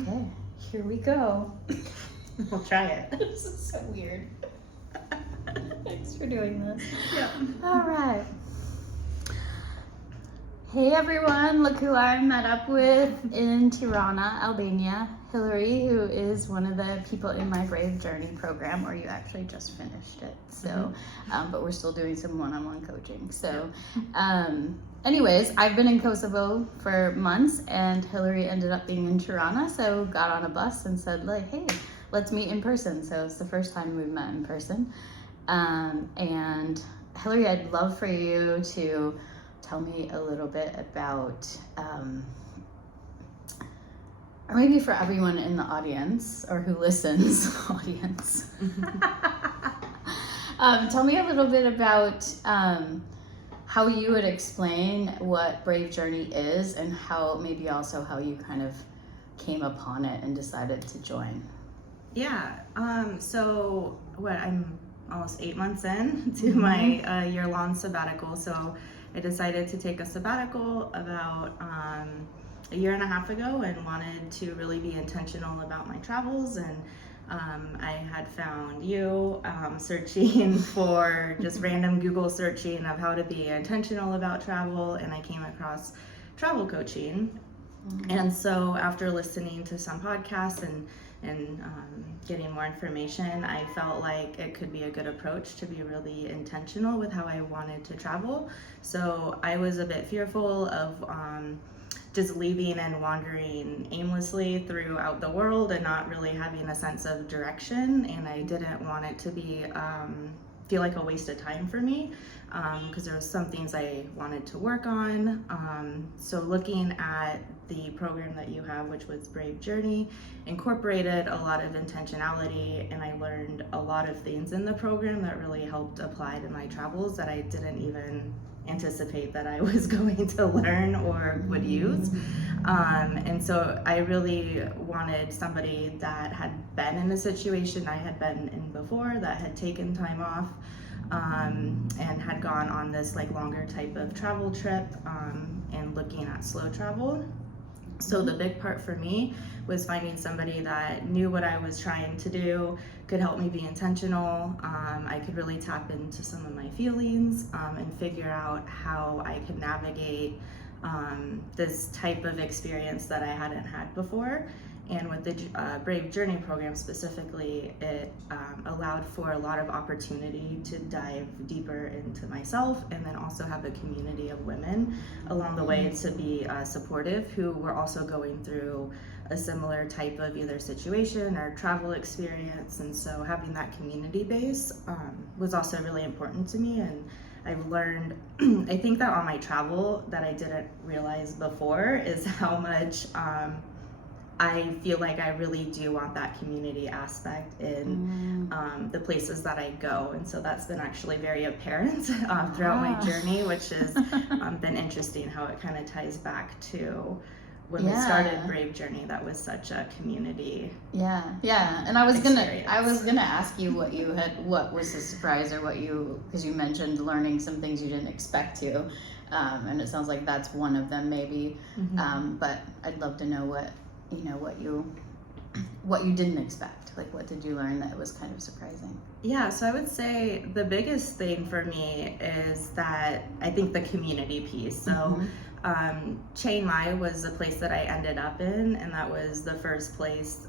Okay, here we go. We'll try it. This is so weird. Thanks for doing this. Yeah. All right. Hey everyone, look who I met up with in Tirana, Albania. Hillary, who is one of the people in my Brave Journey program, or you actually just finished it. So, but we're still doing some one-on-one coaching. So, anyways, I've been in Kosovo for months, and Hillary ended up being in Tirana. So, got on a bus and said, like, hey, let's meet in person. So it's the first time we've met in person. And Hillary, I'd love for you to tell me a little bit about, or maybe for everyone in the audience or who listens, audience. Tell me a little bit about how you would explain what Brave Journey is, and how maybe also how you kind of came upon it and decided to join. Yeah. So I'm almost 8 months in to my year-long sabbatical. So I decided to take a sabbatical about a year and a half ago, and wanted to really be intentional about my travels. And I had found you searching for just random Google searching of how to be intentional about travel, and I came across travel coaching. And so after listening to some podcasts and getting more information, I felt like it could be a good approach to be really intentional with how I wanted to travel. So I was a bit fearful of just leaving and wandering aimlessly throughout the world and not really having a sense of direction, and I didn't want it to be feel like a waste of time for me, because there was some things I wanted to work on. So looking at the program that you have, which was Brave Journey, incorporated a lot of intentionality, and I learned a lot of things in the program that really helped apply to my travels that I didn't even anticipate that I was going to learn or would use. And so I really wanted somebody that had been in a situation I had been in before, that had taken time off, and had gone on this like longer type of travel trip, and looking at slow travel. So the big part for me was finding somebody that knew what I was trying to do, could help me be intentional. I could really tap into some of my feelings, and figure out how I could navigate this type of experience that I hadn't had before. And with the Brave Journey program specifically, it allowed for a lot of opportunity to dive deeper into myself, and then also have a community of women along the way to be supportive, who were also going through a similar type of either situation or travel experience. And so having that community base was also really important to me. And I've learned, I think that on my travel that I didn't realize before is how much I feel like I really do want that community aspect in the places that I go. And so that's been actually very apparent throughout my journey, which has been interesting how it kind of ties back to when we started Brave Journey. That was such a community. Yeah. And I was gonna ask you what was the surprise, or because you mentioned learning some things you didn't expect to, and it sounds like that's one of them maybe. But I'd love to know what you didn't expect. Like, what did you learn that was kind of surprising? Yeah, so I would say the biggest thing for me is that I think the community piece. So Chiang Mai was the place that I ended up in, and that was the first place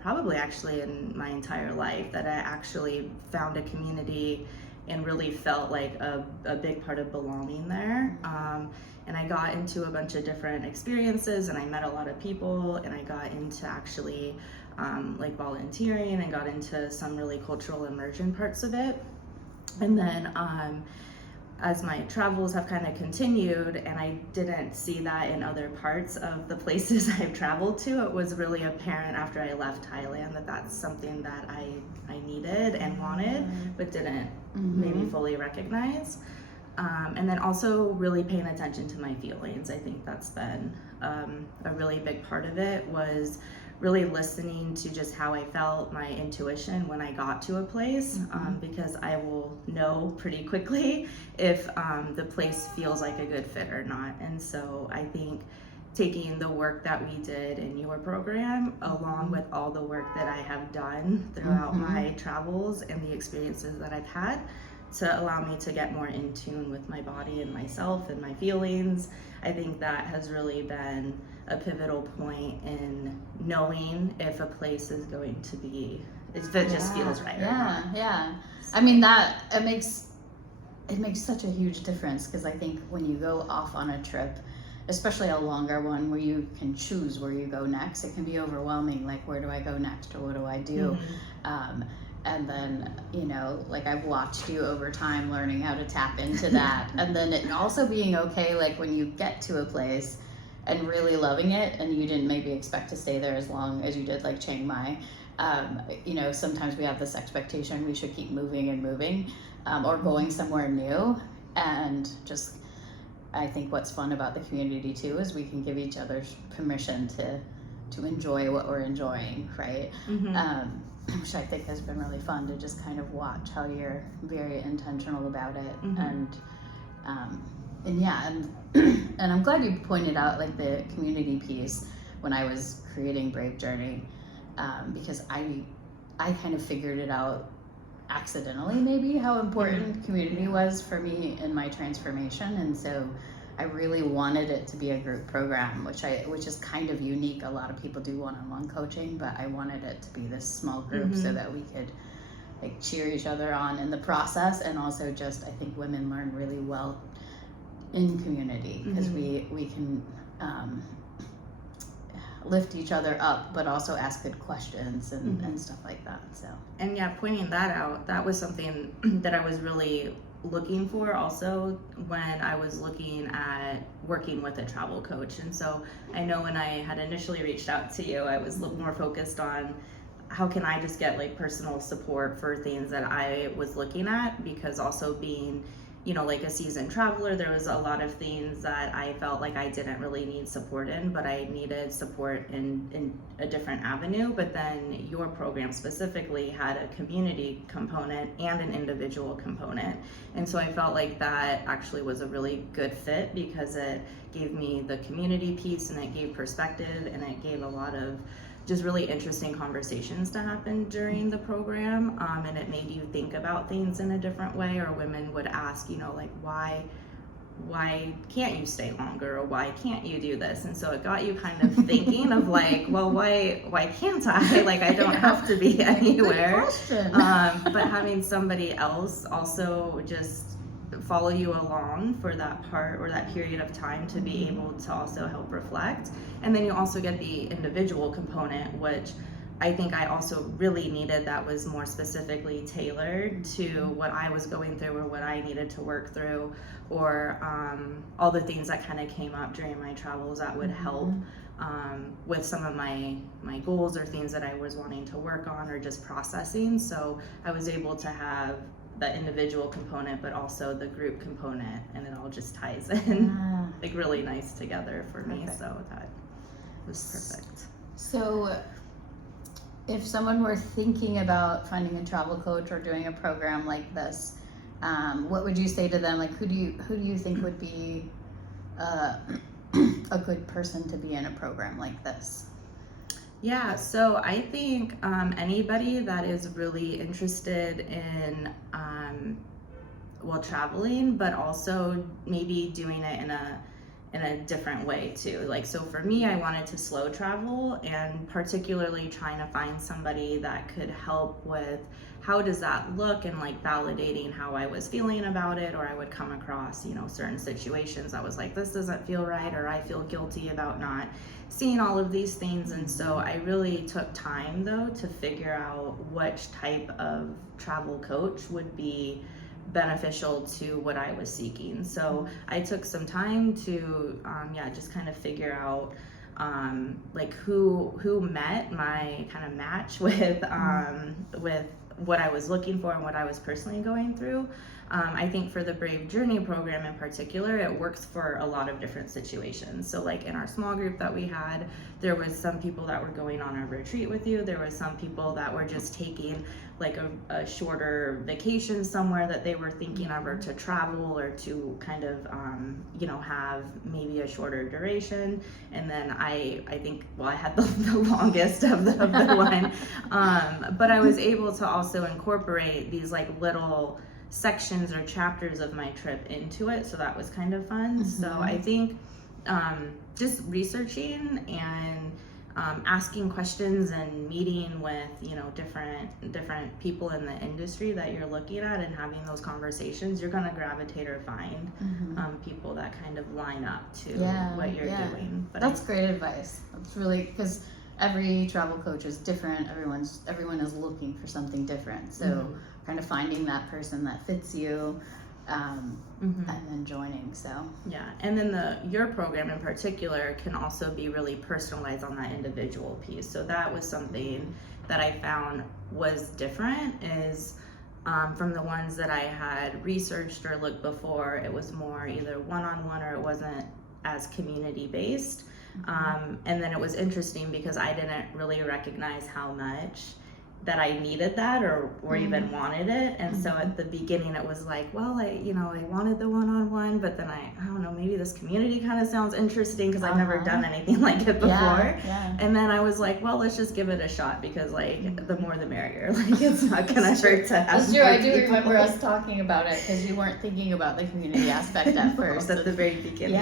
probably actually in my entire life that I actually found a community and really felt like a big part of belonging there. And I got into a bunch of different experiences, and I met a lot of people, and I got into actually like volunteering, and got into some really cultural immersion parts of it. And then as my travels have kind of continued, and I didn't see that in other parts of the places I've traveled to, it was really apparent after I left Thailand that that's something that I needed and wanted, but didn't maybe fully recognize. And then also really paying attention to my feelings. I think that's been a really big part of it, was really listening to just how I felt, my intuition when I got to a place, because I will know pretty quickly if the place feels like a good fit or not. And so I think taking the work that we did in your program along with all the work that I have done throughout my travels and the experiences that I've had to allow me to get more in tune with my body and myself and my feelings. I think that has really been a pivotal point in knowing if a place is going to be, if it just feels right or not. Yeah. I mean, that it makes such a huge difference, because I think when you go off on a trip, especially a longer one where you can choose where you go next, it can be overwhelming. Like, where do I go next, or what do I do? And then, you know, like, I've watched you over time learning how to tap into that. And then it also being okay, like, when you get to a place and really loving it, and you didn't maybe expect to stay there as long as you did, like Chiang Mai. You know, sometimes we have this expectation we should keep moving and moving, or going somewhere new. And just, I think what's fun about the community too is we can give each other permission to enjoy what we're enjoying, right? Which I think has been really fun to just kind of watch how you're very intentional about it. And I'm glad you pointed out, like, the community piece when I was creating Brave Journey, because I kind of figured it out accidentally, maybe, how important community was for me in my transformation. And so I really wanted it to be a group program, which is kind of unique. A lot of people do one-on-one coaching, but I wanted it to be this small group so that we could, like, cheer each other on in the process. And also, just, I think women learn really well in community, because we can lift each other up, but also ask good questions and stuff like that. So, and yeah, pointing that out, that was something that I was really looking for also when I was looking at working with a travel coach. And so I know when I had initially reached out to you, I was more focused on how can I just get, like, personal support for things that I was looking at, because also being, you know, like, a seasoned traveler, there was a lot of things that I felt like I didn't really need support in, but I needed support in a different avenue. But then your program specifically had a community component and an individual component. And so I felt like that actually was a really good fit, because it gave me the community piece, and it gave perspective, and it gave a lot of just really interesting conversations to happen during the program, and it made you think about things in a different way. Or women would ask, you know, like, why can't you stay longer, or why can't you do this? And so it got you kind of thinking of, like, well, why can't I? Like, I don't have to be anywhere. Good question. But having somebody else also just follow you along for that part or that period of time to be able to also help reflect. And then you also get the individual component, which I think I also really needed, that was more specifically tailored to what I was going through or what I needed to work through, or all the things that kind of came up during my travels that would help with some of my goals or things that I was wanting to work on or just processing. So I was able to have the individual component, but also the group component, and it all just ties in like really nice together for me. So that was perfect. So if someone were thinking about finding a travel coach or doing a program like this, what would you say to them? Like, who do you think would be a good person to be in a program like this? Yeah, so I think anybody that is really interested in traveling, but also maybe doing it in a different way too. Like, so for me, I wanted to slow travel, and particularly trying to find somebody that could help with how does that look, and like validating how I was feeling about it. Or I would come across, you know, certain situations I was like, this doesn't feel right, or I feel guilty about not seeing all of these things. And so I really took time though to figure out which type of travel coach would be beneficial to what I was seeking. So I took some time to just kind of figure out like who met my kind of match with what I was looking for and what I was personally going through. I think for the Brave Journey program in particular, it works for a lot of different situations. So like in our small group that we had, there was some people that were going on a retreat with you. There was some people that were just taking like a shorter vacation somewhere that they were thinking of, or to travel, or to kind of have maybe a shorter duration. And then I think, well, I had the longest of the one, but I was able to also incorporate these like little sections or chapters of my trip into it, so that was kind of fun. So I think just researching and asking questions and meeting with different people in the industry that you're looking at, and having those conversations, you're going to gravitate or find people that kind of line up to what you're doing. But that's great advice. That's really, because every travel coach is different. Everyone is looking for something different, so kind of finding that person that fits you, and then joining. So and then your program in particular can also be really personalized on that individual piece. So that was something that I found was different, is from the ones that I had researched or looked before, it was more either one-on-one, or it wasn't as community based. And then it was interesting because I didn't really recognize how much that I needed that, or even wanted it. And so at the beginning it was like, well, I wanted the one-on-one, but then I don't know, maybe this community kind of sounds interesting because I've never done anything like it before. And then I was like, well, let's just give it a shot, because like the more the merrier. Like it's not gonna hurt to have. That's true. I do remember us talking about it, because you weren't thinking about the community aspect at first. At the very beginning.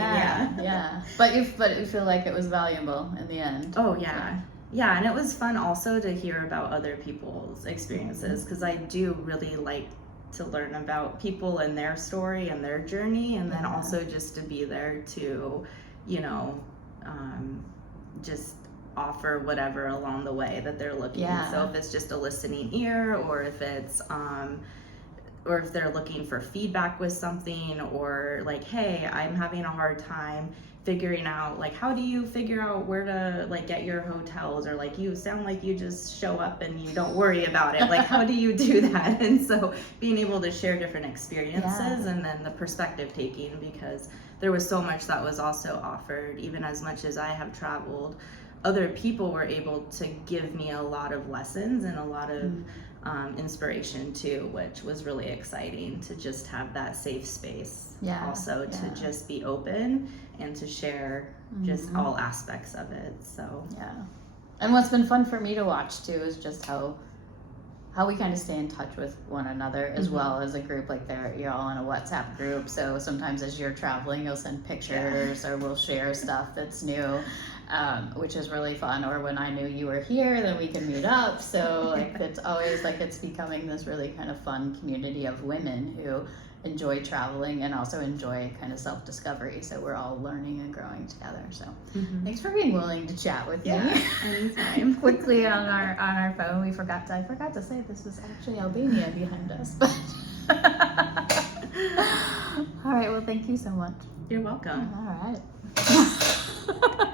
But you feel like it was valuable in the end. Yeah, and it was fun also to hear about other people's experiences, because I do really like to learn about people and their story and their journey, and then also just to be there to, just offer whatever along the way that they're looking. So if it's just a listening ear, or if it's or if they're looking for feedback with something, or like, hey, I'm having a hard time figuring out, like, how do you figure out where to like get your hotels, or like, you sound like you just show up and you don't worry about it, like how do you do that? And so being able to share different experiences, and then the perspective taking, because there was so much that was also offered. Even as much as I have traveled, other people were able to give me a lot of lessons and a lot of inspiration too, which was really exciting, to just have that safe space to just be open and to share just all aspects of it. So and what's been fun for me to watch too is just how we kind of stay in touch with one another, as well as a group. Like you're all in a WhatsApp group, so sometimes as you're traveling you'll send pictures or we'll share stuff that's new, which is really fun. Or when I knew you were here, then we can meet up. So like it's always like it's becoming this really kind of fun community of women who enjoy traveling and also enjoy kind of self-discovery. So we're all learning and growing together. So thanks for being willing to chat with me. Anytime. Quickly on our phone, I forgot to say this was actually Albania behind us. But all right, well, thank you so much. You're welcome. All right.